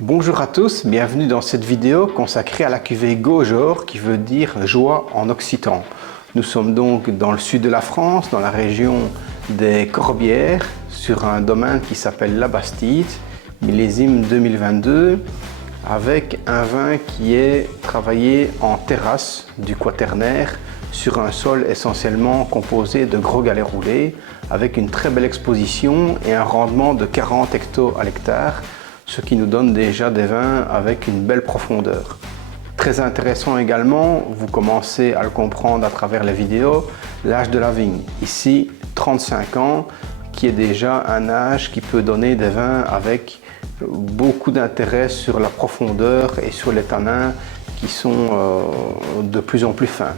Bonjour à tous, bienvenue dans cette vidéo consacrée à la cuvée Gaujour qui veut dire joie en occitan. Nous sommes donc dans le sud de la France, dans la région des Corbières, sur un domaine qui s'appelle La Bastide, millésime 2022, avec un vin qui est travaillé en terrasse du Quaternaire sur un sol essentiellement composé de gros galets roulés, avec une très belle exposition et un rendement de 40 hectos à l'hectare, ce qui nous donne déjà des vins avec une belle profondeur. Très intéressant également, vous commencez à le comprendre à travers les vidéos, l'âge de la vigne. Ici, 35 ans, qui est déjà un âge qui peut donner des vins avec beaucoup d'intérêt sur la profondeur et sur les tanins qui sont de plus en plus fins.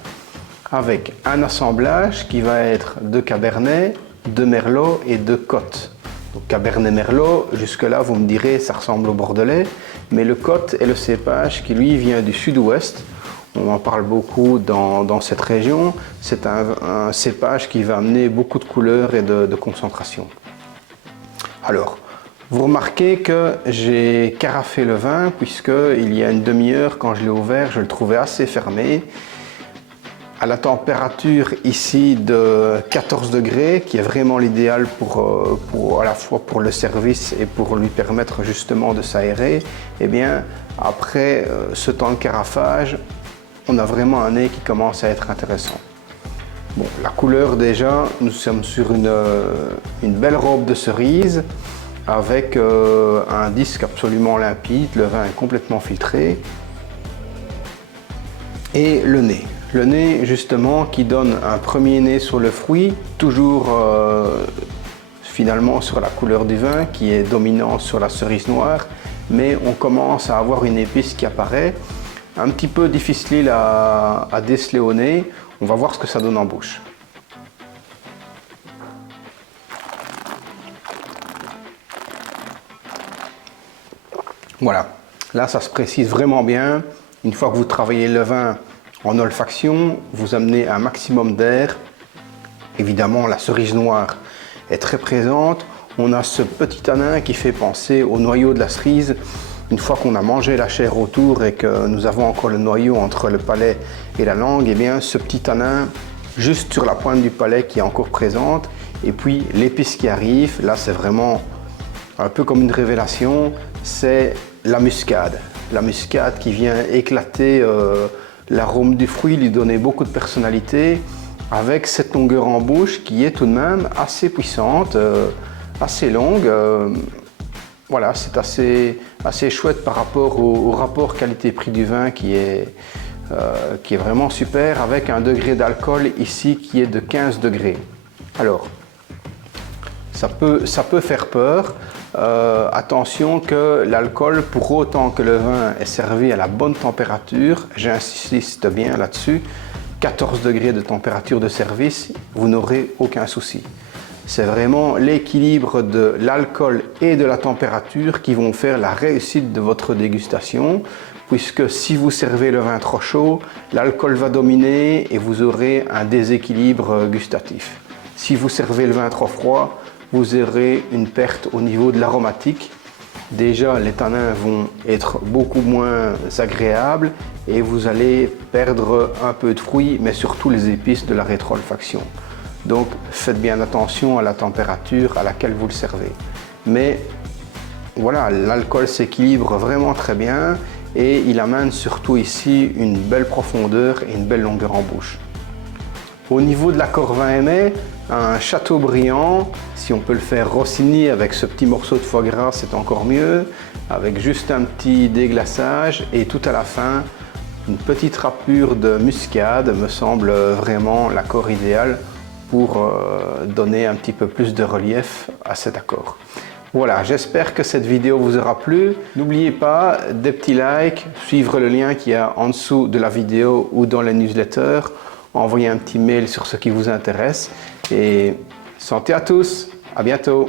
Avec un assemblage qui va être de Cabernet, de Merlot et de Côte. Cabernet Merlot, jusque-là, vous me direz, ça ressemble au Bordelais, mais le Côte est le cépage qui, lui, vient du sud-ouest. On en parle beaucoup dans cette région. C'est un cépage qui va amener beaucoup de couleurs et de concentration. Alors, vous remarquez que j'ai carafé le vin, puisqu'il y a une demi-heure, quand je l'ai ouvert, je le trouvais assez fermé. À la température ici de 14 degrés, qui est vraiment l'idéal à la fois pour le service et pour lui permettre justement de s'aérer, et bien après ce temps de carafage, on a vraiment un nez qui commence à être intéressant. Bon, la couleur déjà, nous sommes sur une belle robe de cerise avec un disque absolument limpide, le vin est complètement filtré. Et le nez. Le nez justement qui donne un premier nez sur le fruit, toujours finalement sur la couleur du vin qui est dominante sur la cerise noire, mais on commence à avoir une épice qui apparaît, un petit peu difficile à déceler au nez. On va voir ce que ça donne en bouche. Voilà, là ça se précise vraiment bien. Une fois que vous travaillez le vin en olfaction, vous amenez un maximum d'air. Évidemment, la cerise noire est très présente. On a ce petit tanin qui fait penser au noyau de la cerise. Une fois qu'on a mangé la chair autour et que nous avons encore le noyau entre le palais et la langue, et bien ce petit tanin juste sur la pointe du palais qui est encore présente. Et puis l'épice qui arrive, là c'est vraiment un peu comme une révélation, c'est la muscade. La muscade qui vient éclater l'arôme du fruit, lui donner beaucoup de personnalité, avec cette longueur en bouche qui est tout de même assez puissante, assez longue. Voilà, c'est assez chouette par rapport au rapport qualité-prix du vin qui est vraiment super, avec un degré d'alcool ici qui est de 15 degrés. Alors, ça peut faire peur. Attention que l'alcool, pour autant que le vin est servi à la bonne température, j'insiste bien là-dessus, 14 degrés de température de service, vous n'aurez aucun souci. C'est vraiment l'équilibre de l'alcool et de la température qui vont faire la réussite de votre dégustation, puisque si vous servez le vin trop chaud, l'alcool va dominer et vous aurez un déséquilibre gustatif. Si vous servez le vin trop froid, vous aurez une perte au niveau de l'aromatique. Déjà, les tanins vont être beaucoup moins agréables et vous allez perdre un peu de fruits, mais surtout les épices de la rétro-olfaction. Donc, faites bien attention à la température à laquelle vous le servez. Mais voilà, l'alcool s'équilibre vraiment très bien et il amène surtout ici une belle profondeur et une belle longueur en bouche. Au niveau de la Corvin Aimé, un Châteaubriand, si on peut le faire Rossini avec ce petit morceau de foie gras, c'est encore mieux, avec juste un petit déglaçage et tout à la fin, une petite râpure de muscade me semble vraiment l'accord idéal pour donner un petit peu plus de relief à cet accord. Voilà, j'espère que cette vidéo vous aura plu. N'oubliez pas des petits likes, suivre le lien qu'il y a en dessous de la vidéo ou dans les newsletters, envoyer un petit mail sur ce qui vous intéresse et santé à tous, à bientôt.